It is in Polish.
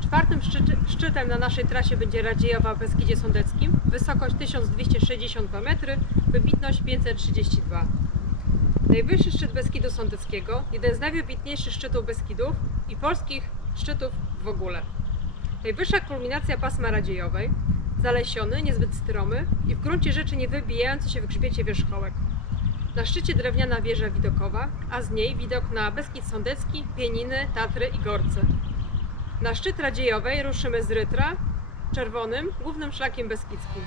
Czwartym szczycie, szczytem na naszej trasie będzie Radziejowa w Beskidzie Sądeckim. Wysokość 1262 metry, wybitność 532. Najwyższy szczyt Beskidu Sądeckiego, jeden z najwybitniejszych szczytów Beskidów i polskich szczytów w ogóle. Najwyższa kulminacja pasma Radziejowej, zalesiony, niezbyt stromy i w gruncie rzeczy nie wybijający się w grzbiecie wierzchołek. Na szczycie drewniana wieża widokowa, a z niej widok na Beskid Sądecki, Pieniny, Tatry i Gorce. Na szczyt Radziejowej ruszymy z Rytra, czerwonym, głównym szlakiem beskidzkim.